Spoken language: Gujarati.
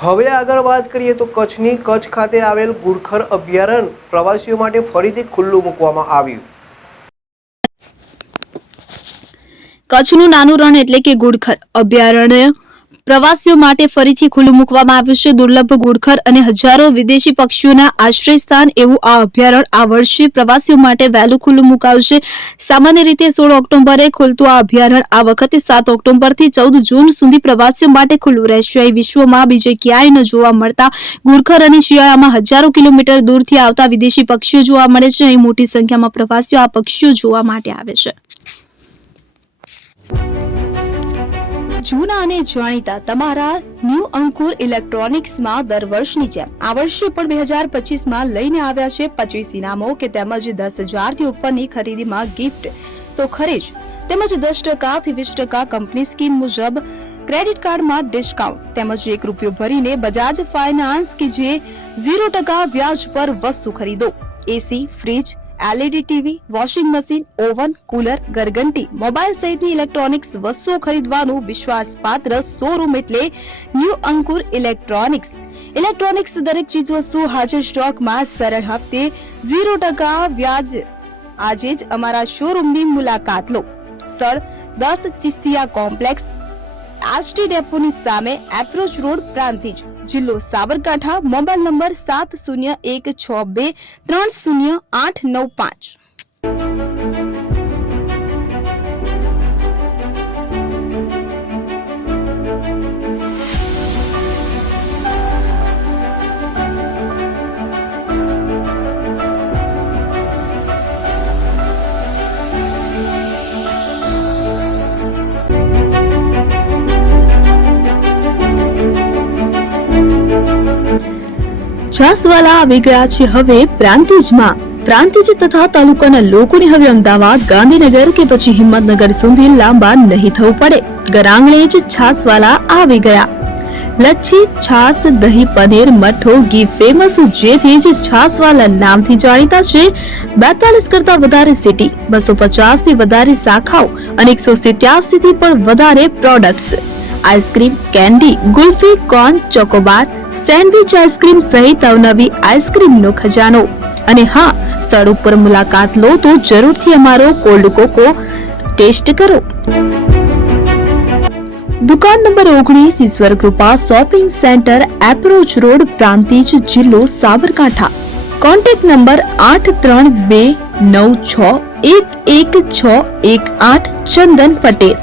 હવે આગળ વાત કરીએ તો કચ્છ ખાતે આવેલ ગુડખર અભયારણ્ય પ્રવાસીઓ માટે ફરીથી ખુલ્લું મૂકવામાં આવ્યું। કચ્છનું નાનું રણ એટલે કે ગુડખર અભયારણ્ય પ્રવાસીઓ માટે ફરીથી ખુલ્લું મૂકવામાં આવ્યું છે। દુર્લભ ગુડખર અને હજારો વિદેશી પક્ષીઓના આશ્રય સ્થાન એવું આ અભયારણ્ય આ વર્ષે પ્રવાસીઓ માટે વહેલું ખુલ્લું મુકાયું છે। સામાન્ય રીતે 16 ઓક્ટોબરે ખુલતું આ અભયારણ્ય આ વખતે 7 ઓક્ટોબરથી 14 જૂન સુધી પ્રવાસીઓ માટે ખુલ્લું રહેશે। અહીં વિશ્વમાં બીજે ક્યાંય ન જોવા મળતા ગુડખર અને શિયાળામાં હજારો કિલોમીટર દૂરથી આવતા વિદેશી પક્ષીઓ જોવા મળે છે। અહીં મોટી સંખ્યામાં પ્રવાસીઓ આ પક્ષીઓ જોવા માટે આવે છે। જૂના અને જાણીતા તમારા ન્યૂ અંકુર ઇલેક્ટ્રોનિક્સમાં દર વર્ષની જેમ આ વર્ષે પણ 2025માં લઈને આવ્યા છે 25 ઇનામો કે તેમજ 10,000 થી ઉપરની ખરીદીમાં ગિફ્ટ તો ખરીદ તેમજ 10% થી 20% કંપની સ્કીમ મુજબ ક્રેડિટ કાર્ડમાં ડિસ્કાઉન્ટ તેમજ 1 રૂપિયો ભરીને બજાજ ફાઇનાન્સ કે જે 0% વ્યાજ પર વસ્તુ ખરીદો। AC, fridge, LED TV, washing machine, oven, cooler, ગરગંટી, મોબાઈલ સહિતની ઇલેક્ટ્રોનિક્સ વસ્તુઓ ખરીદવાનું વિશ્વાસપાત્ર શોરૂમ એટલે ન્યૂ અંકુર ઇલેક્ટ્રોનિક્સ। ઇલેક્ટ્રોનિક્સ દરેક ચીજ વસ્તુ હાજર સ્ટોકમાં સરળ હપ્તે 0% વ્યાજ। આજે જ અમારા શોરૂમની મુલાકાત લો। સ્થળ 10 ચિસ્તિયા કોમ્પ્લેક્સ, આરટી ડેપોની સામે, એપ્રોચ રોડ, પ્રાંતિજ, જિલ્લો સાબરકાંઠા। Mobile number 7012630895। છાસવાલા આવી ગયા છે હવે પ્રાંતિજમાં। પ્રાંતિજ તથા તાલુકાના લોકોને હવે અમદાવાદ, ગાંધીનગર કે પછી હિંમતનગર સુધી લાંબા નહીં થવું પડે। ઘરાંગણે જ છાસવાલા આવી ગયા। લચ્છી, છાસ, દહીં, પનીર, મઠ્ઠો, ઘી ફેમસ, જેથી જ છાસવાલા નામથી જાણીતા છે। 42 કરતા વધારે સિટી, 250 થી વધારે શાખાઓ અને 187 થી પણ વધારે products. Ice cream, candy, kulfi, corn, Chocobar, sandwich ice cream સહિત અવનવી આઈસ્ક્રીમનો ખજાનો। અને હા, સ્થળ ઉપર મુલાકાત લો તો જરૂરથી અમારો કોલ્ડ કોકો ટેસ્ટ કરો। દુકાન number 19, Ishwar Krupa shopping centre, approach road, Prantij, જિલ્લો સાબરકાંઠા। Contact number 8329611618 Chandan Patel.